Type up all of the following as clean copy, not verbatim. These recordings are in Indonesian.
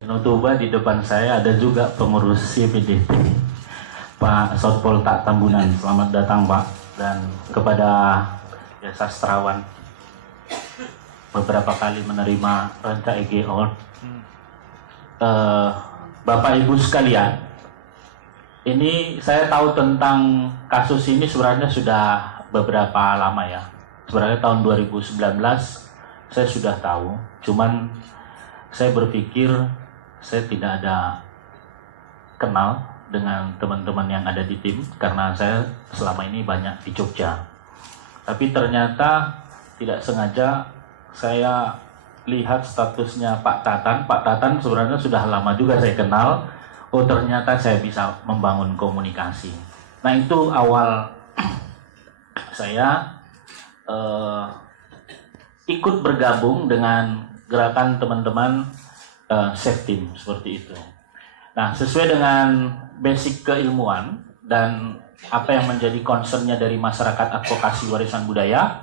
Nutuba di depan saya ada juga pengurus CPDT, Pak Sotpol Tak Tambunan. Selamat datang Pak. Dan kepada ya, sastrawan beberapa kali menerima Ranca EG Award. Bapak Ibu sekalian, ini saya tahu tentang kasus ini sebenarnya sudah beberapa lama ya. Sebenarnya tahun 2019 saya sudah tahu, cuman saya berpikir saya tidak ada kenal dengan teman-teman yang ada di tim karena saya selama ini banyak di Jogja. Tapi ternyata tidak sengaja saya lihat statusnya Pak Tatan. Pak Tatan sebenarnya sudah lama juga saya kenal. Oh ternyata saya bisa membangun komunikasi. Nah itu awal saya ikut bergabung dengan gerakan teman-teman Save Team seperti itu. Nah, sesuai dengan basic keilmuan dan apa yang menjadi concernnya dari masyarakat advokasi warisan budaya,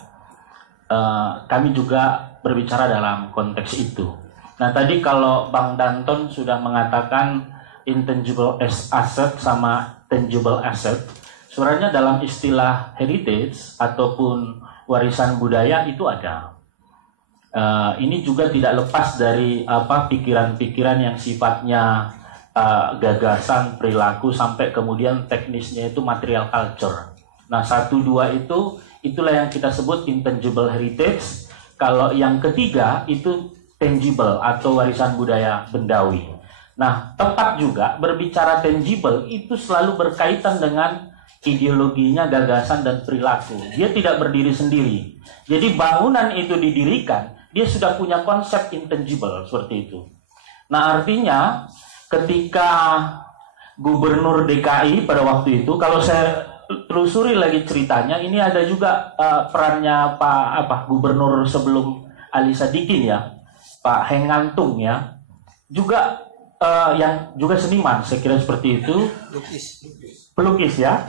kami juga berbicara dalam konteks itu. Nah, tadi kalau Bang Danton sudah mengatakan intangible asset sama tangible asset, sebenarnya dalam istilah heritage ataupun warisan budaya itu ada. Ini juga tidak lepas dari pikiran-pikiran yang sifatnya gagasan, perilaku, sampai kemudian teknisnya itu material culture. Nah, 1-2 itulah yang kita sebut intangible heritage. Kalau yang ketiga itu tangible atau warisan budaya bendawi. Nah, tepat juga berbicara tangible itu selalu berkaitan dengan ideologinya, gagasan, dan perilaku. Dia tidak berdiri sendiri. Jadi bangunan itu didirikan, dia sudah punya konsep intangible seperti itu. Nah artinya ketika Gubernur DKI pada waktu itu, kalau saya telusuri lagi ceritanya, ini ada juga perannya Gubernur sebelum Ali Sadikin ya, Pak Heng Ngantung ya, juga yang juga seniman, saya kira seperti itu, pelukis ya.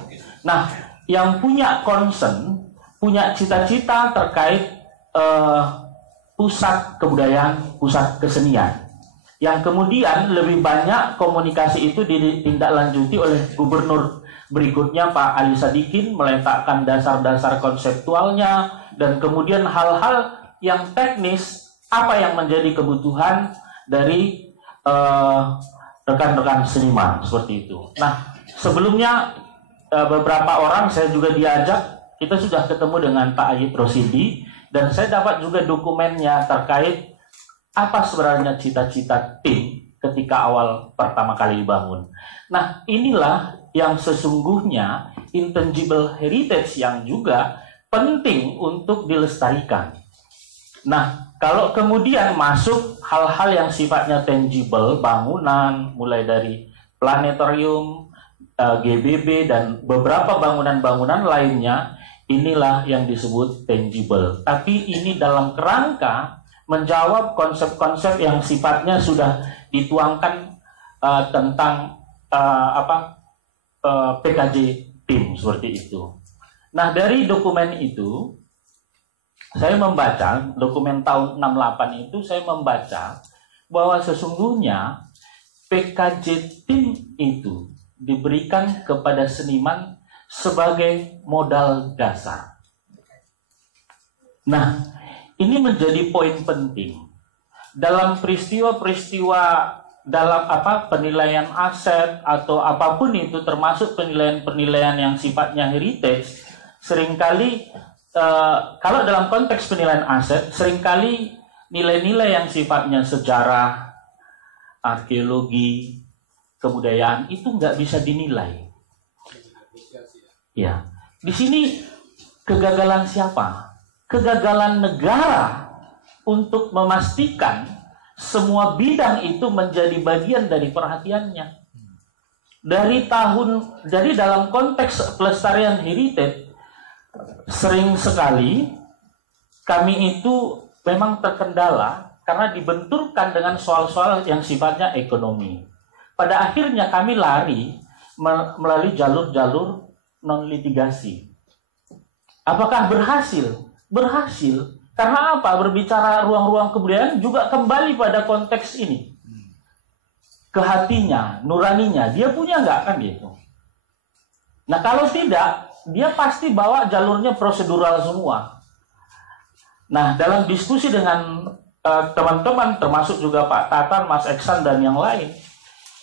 Nah yang punya concern, punya cita-cita terkait pusat kebudayaan, pusat kesenian, yang kemudian lebih banyak komunikasi itu ditindaklanjuti oleh gubernur berikutnya Pak Ali Sadikin, meletakkan dasar-dasar konseptualnya, dan kemudian hal-hal yang teknis apa yang menjadi kebutuhan dari rekan-rekan seniman seperti itu. Nah sebelumnya beberapa orang saya juga diajak, kita sudah ketemu dengan Pak Ayib Rosidi, dan saya dapat juga dokumennya terkait apa sebenarnya cita-cita tim ketika awal pertama kali dibangun. Nah inilah yang sesungguhnya intangible heritage yang juga penting untuk dilestarikan. Nah kalau kemudian masuk hal-hal yang sifatnya tangible, bangunan mulai dari planetarium, GBB, dan beberapa bangunan-bangunan lainnya, inilah yang disebut tangible. Tapi ini dalam kerangka menjawab konsep-konsep yang sifatnya sudah dituangkan tentang PKJ tim seperti itu. Nah dari dokumen itu saya membaca, dokumen tahun 68 itu saya membaca bahwa sesungguhnya PKJ tim itu diberikan kepada seniman sebagai modal dasar. Nah, ini menjadi poin penting dalam peristiwa-peristiwa dalam penilaian aset atau apapun itu, termasuk penilaian-penilaian yang sifatnya heritage. Seringkali kalau dalam konteks penilaian aset, seringkali nilai-nilai yang sifatnya sejarah, arkeologi, kebudayaan itu nggak bisa dinilai. Ya, di sini kegagalan siapa? Kegagalan negara untuk memastikan semua bidang itu menjadi bagian dari perhatiannya. Dari dalam konteks pelestarian heritage, sering sekali kami itu memang terkendala karena dibenturkan dengan soal-soal yang sifatnya ekonomi. Pada akhirnya kami lari melalui jalur-jalur non-litigasi. Apakah berhasil? Berhasil. Karena apa? Berbicara ruang-ruang kebudayaan juga kembali pada konteks ini. ke hatinya, nuraninya, dia punya nggak kan gitu. Nah kalau tidak, dia pasti bawa jalurnya prosedural semua. Nah dalam diskusi dengan teman-teman, termasuk juga Pak Tatan, Mas Eksan, dan yang lain,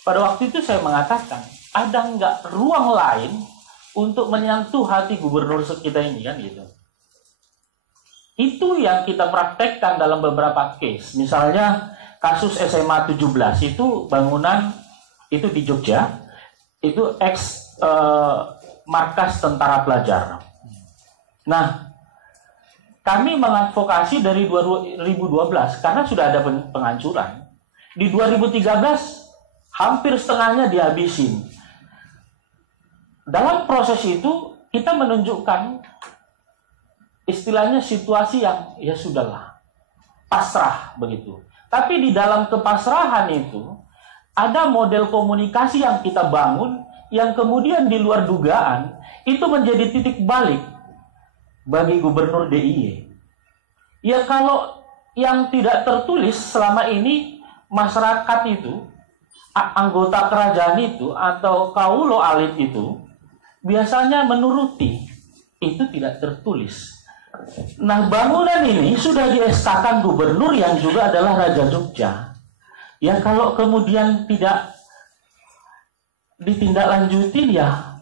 pada waktu itu saya mengatakan, ada nggak ruang lain untuk menyentuh hati gubernur kita ini kan gitu. Itu yang kita praktekkan dalam beberapa case. Misalnya kasus SMA 17 itu bangunan itu di Jogja, itu markas tentara pelajar. Nah, kami mengadvokasi dari 2012 karena sudah ada penghancuran. Di 2013 hampir setengahnya dihabisin. Dalam proses itu kita menunjukkan istilahnya situasi yang ya sudahlah, pasrah begitu. Tapi di dalam kepasrahan itu ada model komunikasi yang kita bangun yang kemudian di luar dugaan itu menjadi titik balik bagi Gubernur DIY. Ya kalau yang tidak tertulis selama ini masyarakat itu, anggota kerajaan itu atau kaulo alit itu biasanya menuruti, itu tidak tertulis. Nah bangunan ini sudah dieskakan gubernur yang juga adalah Raja Jogja. Ya kalau kemudian tidak ditindaklanjutin ya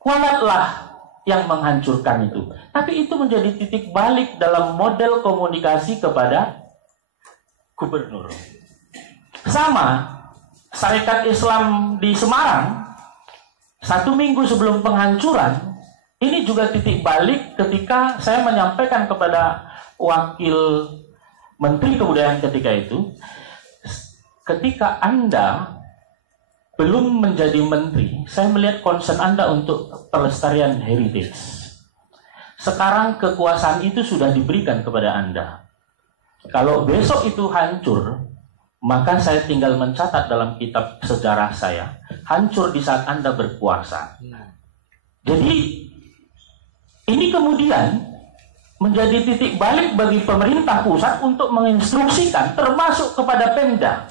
kualatlah yang menghancurkan itu. Tapi itu menjadi titik balik dalam model komunikasi kepada gubernur. Sama, Sarekat Islam di Semarang, 1 minggu sebelum penghancuran, ini juga titik balik ketika saya menyampaikan kepada Wakil Menteri Kebudayaan ketika itu, ketika Anda belum menjadi menteri, saya melihat concern Anda untuk pelestarian heritage. Sekarang kekuasaan itu sudah diberikan kepada Anda. Kalau besok itu hancur, maka saya tinggal mencatat dalam kitab sejarah saya, hancur di saat Anda berkuasa. Jadi, ini kemudian menjadi titik balik bagi pemerintah pusat untuk menginstruksikan, termasuk kepada Pemda,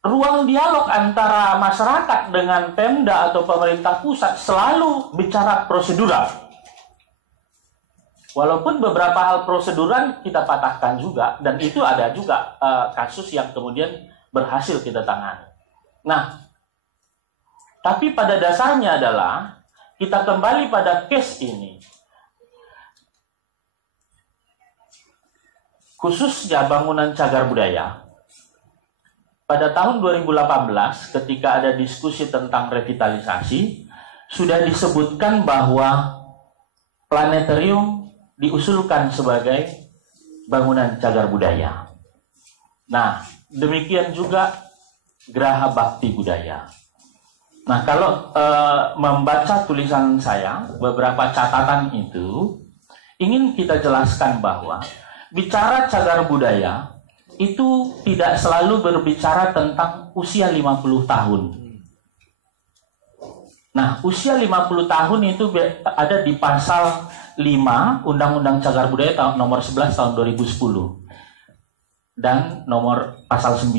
ruang dialog antara masyarakat dengan Pemda atau pemerintah pusat selalu bicara prosedural. Walaupun beberapa hal prosedural kita patahkan juga, dan itu ada juga kasus yang kemudian berhasil kita tangani. Nah, tapi pada dasarnya adalah kita kembali pada case ini. Khususnya bangunan cagar budaya. Pada tahun 2018 ketika ada diskusi tentang revitalisasi, sudah disebutkan bahwa planetarium diusulkan sebagai bangunan cagar budaya. Nah, demikian juga Geraha Bakti Budaya. Nah, kalau membaca tulisan saya, beberapa catatan itu, ingin kita jelaskan bahwa bicara cagar budaya itu tidak selalu berbicara tentang usia 50 tahun. Nah, usia 50 tahun itu ada di pasal 5 Undang-Undang Cagar Budaya nomor 11 tahun 2010 dan nomor pasal 9.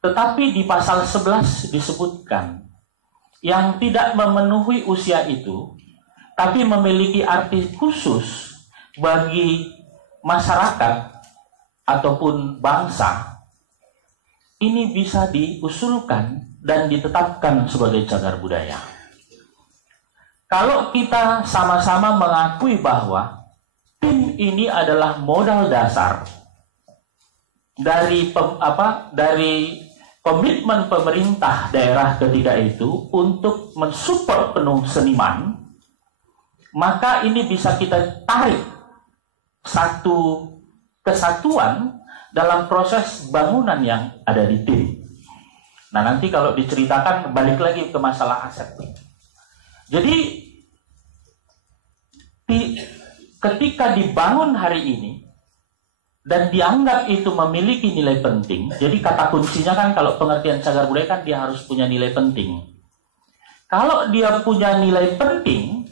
Tetapi di pasal 11 disebutkan yang tidak memenuhi usia itu tapi memiliki arti khusus bagi masyarakat ataupun bangsa, ini bisa diusulkan dan ditetapkan sebagai cagar budaya. Kalau kita sama-sama mengakui bahwa tim ini adalah modal dasar dari komitmen pemerintah daerah ketika itu untuk mensupport penuh seniman, maka ini bisa kita tarik satu kesatuan dalam proses bangunan yang ada di tim. Nah, nanti kalau diceritakan balik lagi ke masalah aset. Jadi ketika dibangun hari ini dan dianggap itu memiliki nilai penting, jadi kata kuncinya kan kalau pengertian cagar budaya kan dia harus punya nilai penting. Kalau dia punya nilai penting,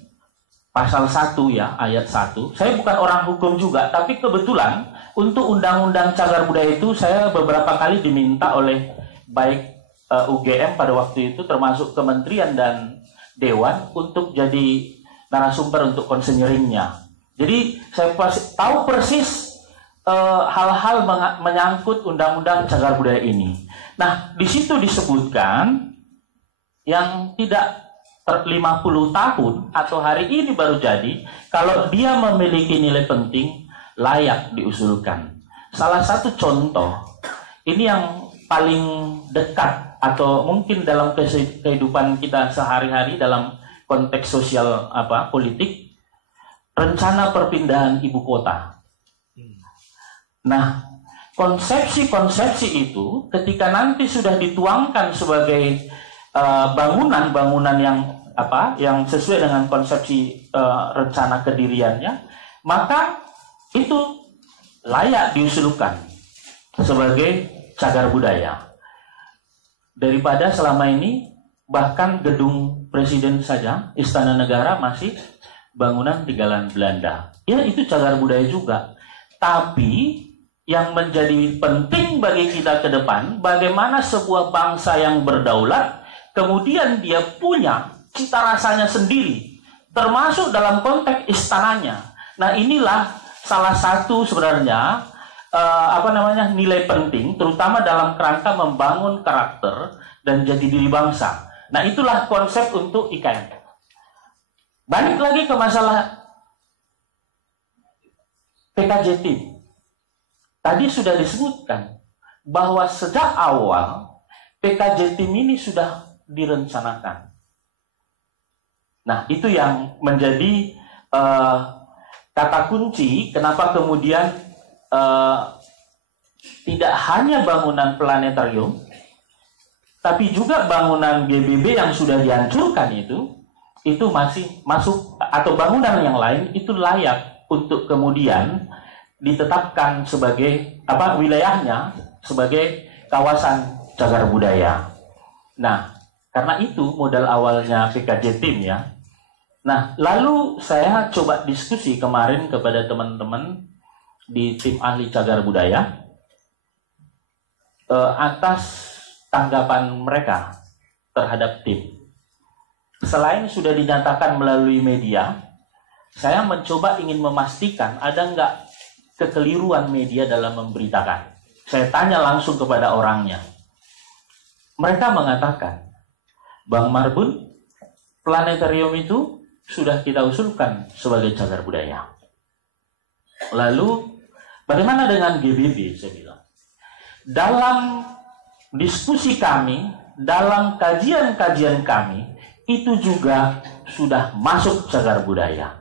pasal 1 ya, ayat 1, saya bukan orang hukum juga, tapi kebetulan untuk undang-undang cagar budaya itu saya beberapa kali diminta oleh baik UGM pada waktu itu, termasuk kementerian dan dewan, untuk jadi narasumber untuk konselingnya. Jadi saya tahu persis hal-hal menyangkut undang-undang cagar budaya ini. Nah, di situ disebutkan yang tidak 50 tahun atau hari ini baru jadi, kalau dia memiliki nilai penting, layak diusulkan. Salah satu contoh, ini yang paling dekat atau mungkin dalam kehidupan kita sehari-hari dalam konteks sosial politik, rencana perpindahan ibu kota. Nah, konsepsi-konsepsi itu ketika nanti sudah dituangkan sebagai bangunan-bangunan yang sesuai dengan konsepsi rencana kediriannya, maka itu layak diusulkan sebagai cagar budaya. Daripada selama ini bahkan gedung presiden saja, istana negara masih bangunan tinggalan Belanda. Ya, itu cagar budaya juga. Tapi yang menjadi penting bagi kita ke depan, bagaimana sebuah bangsa yang berdaulat, kemudian dia punya cita rasanya sendiri, termasuk dalam konteks istananya. Nah, inilah salah satu sebenarnya nilai penting, terutama dalam kerangka membangun karakter dan jati diri bangsa. Nah, itulah konsep untuk IKN. Balik lagi ke masalah PKJ Tim. Tadi sudah disebutkan bahwa sejak awal PKJ Tim ini sudah direncanakan. Nah, itu yang menjadi kata kunci kenapa kemudian tidak hanya bangunan planetarium, tapi juga bangunan GBB yang sudah dihancurkan itu masih masuk, atau bangunan yang lain itu layak untuk kemudian ditetapkan sebagai wilayahnya sebagai kawasan cagar budaya. Nah, karena itu modal awalnya PKJ Tim ya. Nah, lalu saya coba diskusi kemarin kepada teman-teman di tim ahli cagar budaya atas tanggapan mereka terhadap tim. Selain sudah dinyatakan melalui media, saya mencoba ingin memastikan ada nggak kekeliruan media dalam memberitakan. Saya tanya langsung kepada orangnya. Mereka mengatakan, Bang Marbun, planetarium itu sudah kita usulkan sebagai cagar budaya. Lalu bagaimana dengan GBB? Saya bilang. Dalam diskusi kami, dalam kajian-kajian kami, itu juga sudah masuk cagar budaya.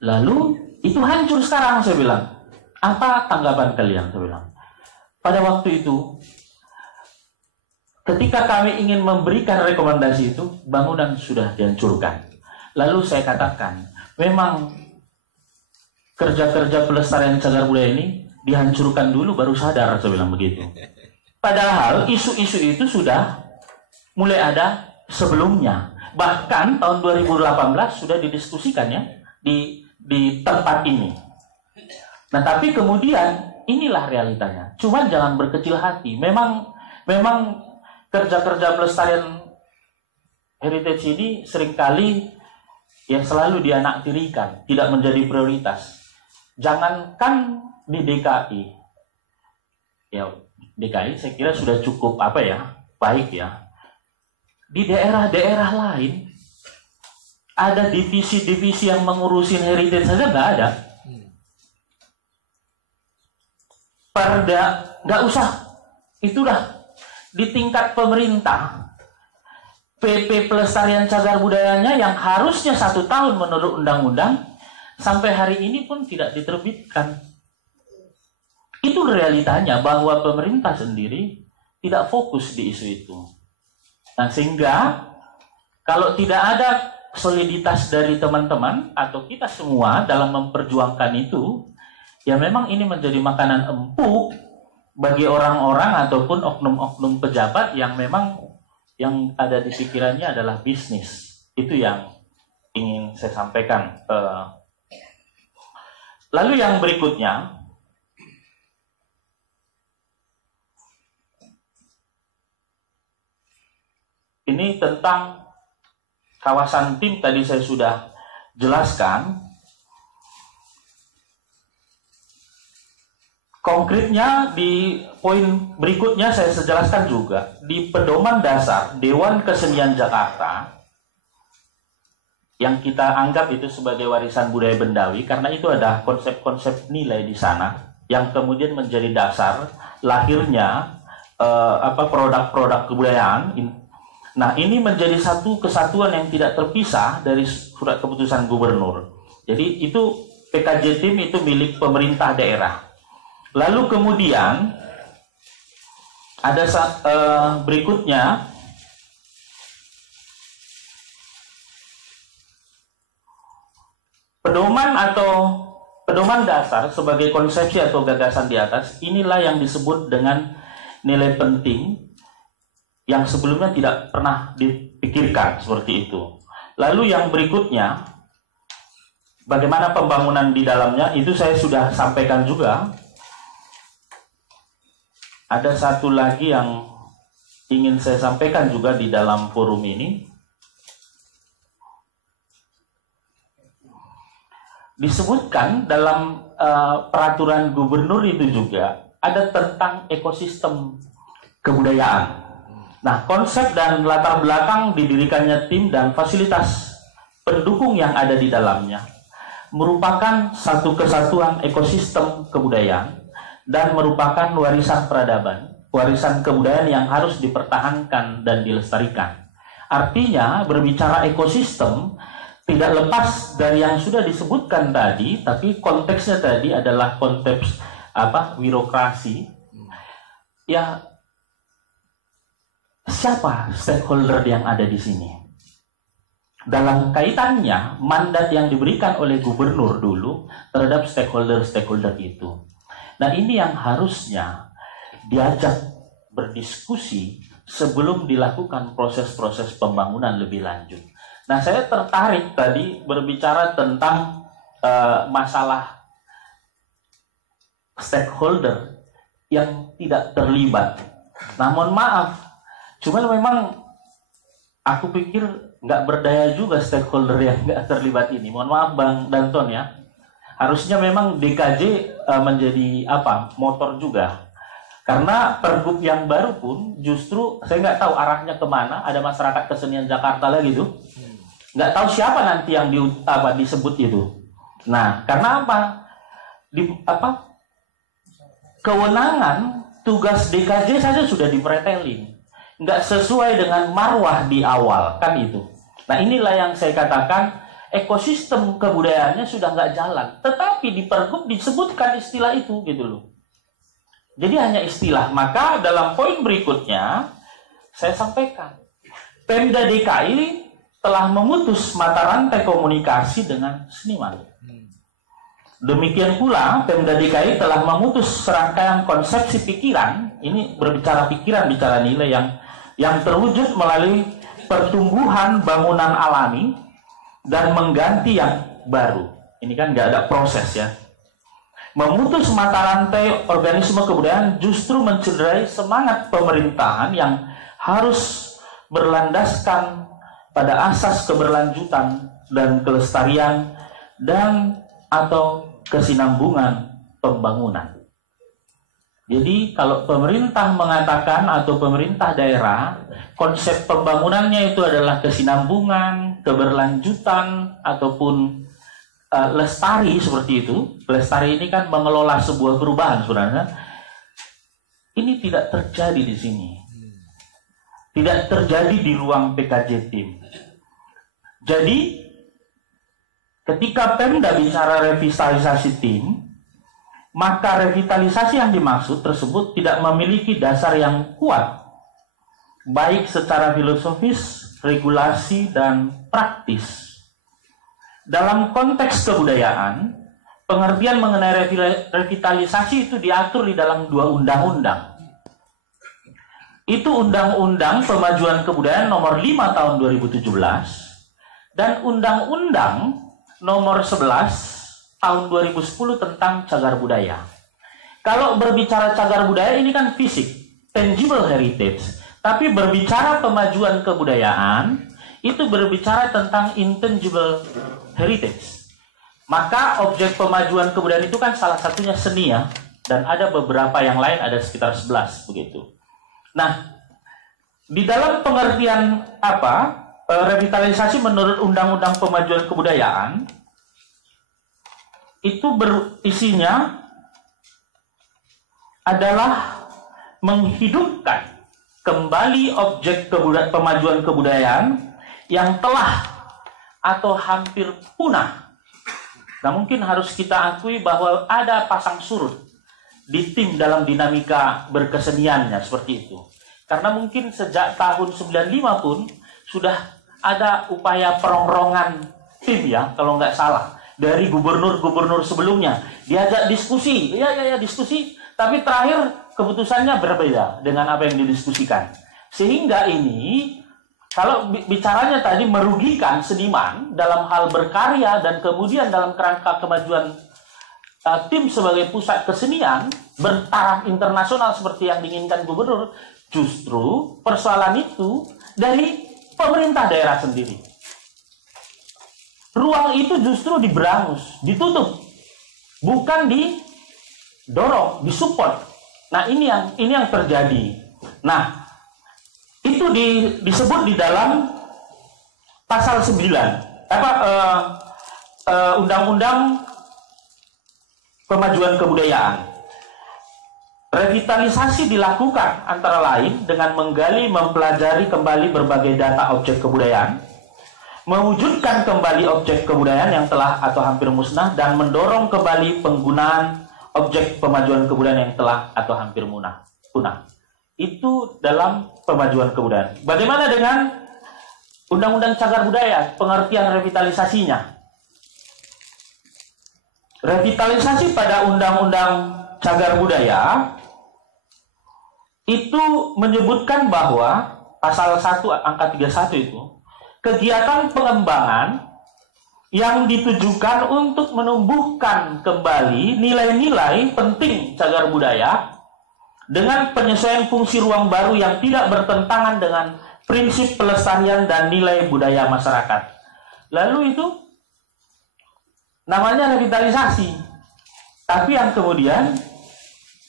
Lalu itu hancur sekarang, saya bilang. Apa tanggapan kalian? Saya bilang. Pada waktu itu, ketika kami ingin memberikan rekomendasi itu, bangunan sudah dihancurkan. Lalu saya katakan, memang kerja-kerja pelestarian cagar budaya ini dihancurkan dulu baru sadar, saya bilang begitu. Padahal isu-isu itu sudah mulai ada sebelumnya. Bahkan tahun 2018 sudah didiskusikan ya di tempat ini. Nah, tapi kemudian inilah realitanya. Cuman jangan berkecil hati. Memang kerja-kerja pelestarian heritage ini seringkali yang selalu dianaktirikan, tidak menjadi prioritas. Jangankan di DKI, ya DKI saya kira sudah cukup baik ya. Di daerah-daerah lain ada divisi-divisi yang mengurusin heritage saja nggak ada. Perda nggak usah, itulah di tingkat pemerintah. PP pelestarian cagar budayanya yang harusnya 1 tahun menurut undang-undang sampai hari ini pun tidak diterbitkan. Itu realitanya bahwa pemerintah sendiri tidak fokus di isu itu. Nah, sehingga kalau tidak ada soliditas dari teman-teman atau kita semua dalam memperjuangkan itu, ya memang ini menjadi makanan empuk bagi orang-orang ataupun oknum-oknum pejabat yang memang yang ada di pikirannya adalah bisnis. Itu yang ingin saya sampaikan. Lalu yang berikutnya, ini tentang kawasan tim tadi saya sudah jelaskan. Konkretnya di poin berikutnya saya jelaskan juga. Di pedoman dasar Dewan Kesenian Jakarta yang kita anggap itu sebagai warisan budaya bendawi, karena itu ada konsep-konsep nilai di sana yang kemudian menjadi dasar lahirnya produk-produk kebudayaan. Nah, ini menjadi satu kesatuan yang tidak terpisah dari surat keputusan gubernur. Jadi itu PKJ Tim itu milik pemerintah daerah. Lalu kemudian ada berikutnya pedoman dasar sebagai konsepsi atau gagasan di atas. Inilah yang disebut dengan nilai penting yang sebelumnya tidak pernah dipikirkan seperti itu. Lalu yang berikutnya, bagaimana pembangunan di dalamnya, itu saya sudah sampaikan juga. Ada satu lagi yang ingin saya sampaikan juga di dalam forum ini. Disebutkan dalam peraturan gubernur itu juga ada tentang ekosistem kebudayaan. Nah, konsep dan latar belakang didirikannya tim dan fasilitas pendukung yang ada di dalamnya merupakan satu kesatuan ekosistem kebudayaan dan merupakan warisan peradaban, warisan kebudayaan yang harus dipertahankan dan dilestarikan. Artinya, berbicara ekosistem tidak lepas dari yang sudah disebutkan tadi, tapi konteksnya tadi adalah konteks birokrasi. Ya, siapa stakeholder yang ada di sini? Dalam kaitannya, mandat yang diberikan oleh gubernur dulu terhadap stakeholder-stakeholder itu. Nah, ini yang harusnya diajak berdiskusi sebelum dilakukan proses-proses pembangunan lebih lanjut. Nah, saya tertarik tadi berbicara tentang masalah stakeholder yang tidak terlibat. Nah, mohon maaf, cuman memang aku pikir nggak berdaya juga stakeholder yang nggak terlibat ini. Mohon maaf Bang Danton ya. Harusnya memang DKJ menjadi motor juga. Karena pergub yang baru pun justru saya nggak tahu arahnya kemana. Ada masyarakat kesenian Jakarta lagi tuh. Nggak tahu siapa nanti yang disebut itu. Nah, karena kewenangan tugas DKJ saja sudah dipretelin. Nggak sesuai dengan marwah di awal, kan itu. Nah, inilah yang saya katakan, ekosistem kebudayaannya sudah nggak jalan. Tetapi di pergub disebutkan istilah itu, gitu loh. Jadi hanya istilah. Maka dalam poin berikutnya, saya sampaikan, Pemda DKI telah memutus mata rantai komunikasi dengan seniman. Demikian pula, Pemda DKI telah memutus serangkaian konsepsi pikiran. Ini berbicara pikiran, bicara nilai yang terwujud melalui pertumbuhan bangunan alami dan mengganti yang baru. Ini kan nggak ada proses ya. Memutus mata rantai organisme kebudayaan justru mencederai semangat pemerintahan yang harus berlandaskan pada asas keberlanjutan dan kelestarian dan atau kesinambungan pembangunan. Jadi kalau pemerintah mengatakan atau pemerintah daerah, konsep pembangunannya itu adalah kesinambungan, keberlanjutan, ataupun lestari seperti itu. Lestari ini kan mengelola sebuah perubahan sebenarnya. Ini tidak terjadi di sini. Tidak terjadi di ruang PKJ Tim. Jadi, ketika Pemda bicara revitalisasi tim, maka revitalisasi yang dimaksud tersebut tidak memiliki dasar yang kuat, baik secara filosofis, regulasi, dan praktis. Dalam konteks kebudayaan, pengertian mengenai revitalisasi itu diatur di dalam 2 undang-undang. Itu Undang-Undang Pemajuan Kebudayaan Nomor 5 Tahun 2017 dan Undang-Undang Nomor 11 Tahun 2010 tentang Cagar Budaya. Kalau berbicara cagar budaya ini kan fisik, tangible heritage. Tapi berbicara kemajuan kebudayaan, itu berbicara tentang intangible heritage. Maka objek pemajuan kebudayaan itu kan salah satunya seni ya, dan ada beberapa yang lain, ada sekitar 11 begitu. Nah, di dalam pengertian revitalisasi menurut Undang-Undang Pemajuan Kebudayaan itu berisinya adalah menghidupkan kembali objek pemajuan kebudayaan yang telah atau hampir punah. Nah, mungkin harus kita akui bahwa ada pasang surut di tim dalam dinamika berkeseniannya seperti itu. Karena mungkin sejak tahun 95 pun sudah ada upaya perongrongan tim ya, kalau nggak salah. Dari gubernur-gubernur sebelumnya. Diajak diskusi, diskusi. Tapi terakhir keputusannya berbeda dengan apa yang didiskusikan. Sehingga ini, kalau bicaranya tadi merugikan seniman dalam hal berkarya dan kemudian dalam kerangka kemajuan tim sebagai pusat kesenian bertaraf internasional seperti yang diinginkan gubernur, justru persoalan itu dari pemerintah daerah sendiri. Ruang itu justru diberangus, ditutup, bukan didorong, disupport. Nah, ini yang terjadi. Nah, itu disebut di dalam pasal 9 Undang-Undang Pemajuan Kebudayaan. Revitalisasi dilakukan antara lain dengan menggali, mempelajari kembali berbagai data objek kebudayaan, mewujudkan kembali objek kebudayaan yang telah atau hampir musnah, dan mendorong kembali penggunaan objek pemajuan kebudayaan yang telah atau hampir punah. Itu dalam pemajuan kebudayaan. Bagaimana dengan Undang-Undang Cagar Budaya, pengertian revitalisasinya? Revitalisasi pada Undang-Undang Cagar Budaya itu menyebutkan bahwa pasal 1 angka 31 itu kegiatan pengembangan yang ditujukan untuk menumbuhkan kembali nilai-nilai penting cagar budaya dengan penyesuaian fungsi ruang baru yang tidak bertentangan dengan prinsip pelestarian dan nilai budaya masyarakat. Lalu itu namanya revitalisasi. Tapi yang kemudian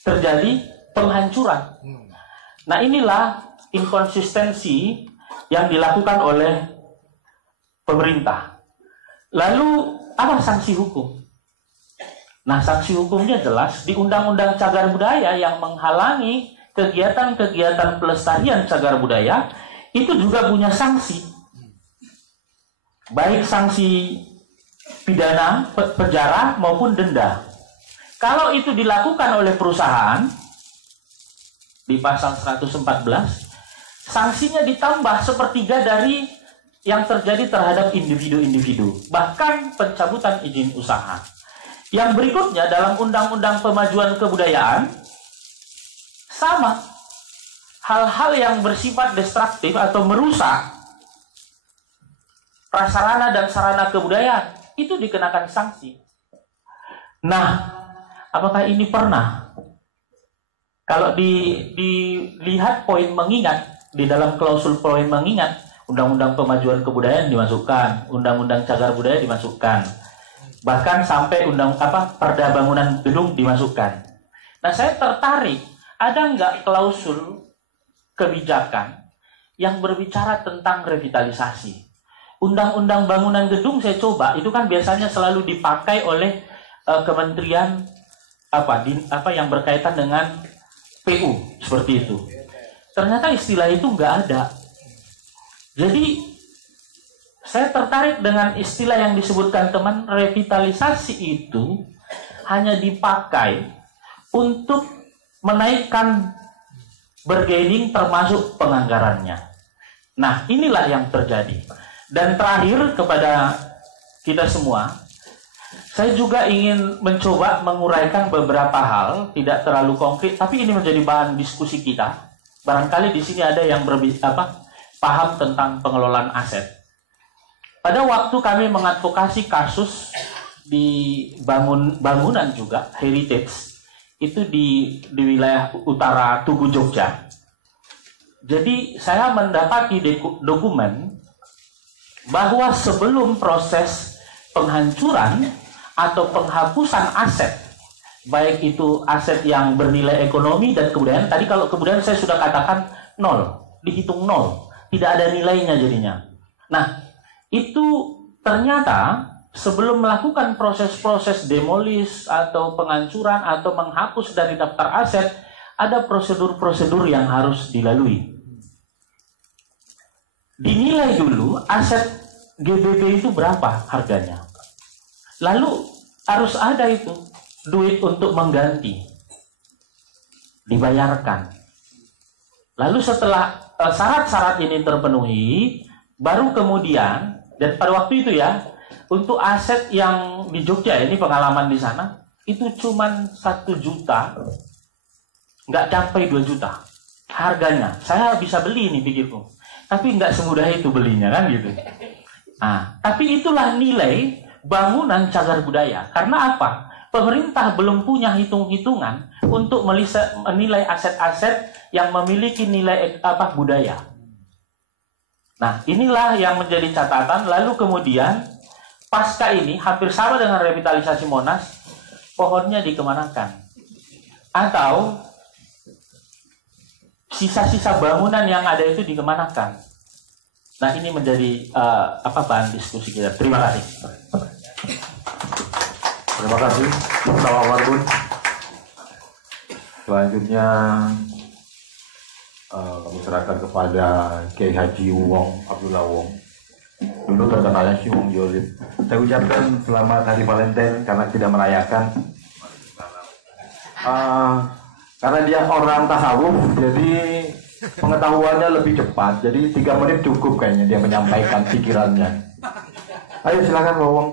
terjadi penghancuran. Nah, inilah inkonsistensi yang dilakukan oleh pemerintah. Lalu apa sanksi hukum? Nah, sanksi hukumnya jelas di Undang-Undang Cagar Budaya yang menghalangi kegiatan-kegiatan pelestarian cagar budaya itu juga punya sanksi. Baik sanksi pidana, penjara maupun denda. Kalau itu dilakukan oleh perusahaan di pasal 114, sanksinya ditambah sepertiga dari yang terjadi terhadap individu-individu, bahkan pencabutan izin usaha. Yang berikutnya dalam Undang-Undang Pemajuan Kebudayaan, sama. Hal-hal yang bersifat destruktif atau merusak prasarana dan sarana kebudayaan, itu dikenakan sanksi. Nah, apakah ini pernah? Kalau dilihat poin mengingat, di dalam klausul poin mengingat, Undang-Undang Pemajuan Kebudayaan dimasukkan, Undang-Undang Cagar Budaya dimasukkan, bahkan sampai Perda Bangunan Gedung dimasukkan. Nah, saya tertarik, ada nggak klausul kebijakan yang berbicara tentang revitalisasi? Undang-Undang Bangunan Gedung saya coba, itu kan biasanya selalu dipakai oleh kementerian yang berkaitan dengan PU, seperti itu. Ternyata istilah itu nggak ada. Jadi saya tertarik dengan istilah yang disebutkan teman, revitalisasi itu hanya dipakai untuk menaikkan bargaining termasuk penganggarannya. Nah, inilah yang terjadi. Dan terakhir kepada kita semua, saya juga ingin mencoba menguraikan beberapa hal, tidak terlalu konkret, tapi ini menjadi bahan diskusi kita. Barangkali di sini ada yang paham tentang pengelolaan aset. Pada waktu kami mengadvokasi kasus di bangunan juga, heritage, itu di wilayah utara Tugu Jogja. Jadi saya mendapati dokumen bahwa sebelum proses penghancuran atau penghapusan aset, baik itu aset yang bernilai ekonomi dan kebudayaan, tadi kalau kebudayaan saya sudah katakan nol, dihitung nol, tidak ada nilainya jadinya. Nah, itu ternyata sebelum melakukan proses-proses demolis atau penghancuran atau menghapus dari daftar aset, ada prosedur-prosedur yang harus dilalui. Dinilai dulu aset GBB itu berapa harganya. Lalu harus ada itu duit untuk mengganti, dibayarkan. Lalu setelah syarat-syarat ini terpenuhi, baru kemudian, dan pada waktu itu ya, untuk aset yang di Jogja, ini pengalaman di sana, itu cuman 1 juta, nggak sampai 2 juta harganya. Saya bisa beli ini pikirku, tapi nggak semudah itu belinya kan gitu. Nah, tapi itulah nilai bangunan cagar budaya. Karena apa? Pemerintah belum punya hitung-hitungan untuk menilai aset-aset yang memiliki nilai budaya. Nah, inilah yang menjadi catatan. Lalu kemudian pasca ini hampir sama dengan revitalisasi Monas, pohonnya dikemanakan? Atau sisa-sisa bangunan yang ada itu dikemanakan? Nah, ini menjadi bahan diskusi kita. Terima kasih. Terima kasih, Pak Warbun. Selanjutnya kami serahkan kepada Kiai Haji Wong Abdullah Wong. Dulu terkenalnya si Wong Jolim. Saya ucapkan selamat Hari Valentine karena tidak merayakan. Karena dia orang tasawuf, jadi pengetahuannya lebih cepat. Jadi 3 menit cukup kayaknya dia menyampaikan pikirannya. Ayo silakan Wong.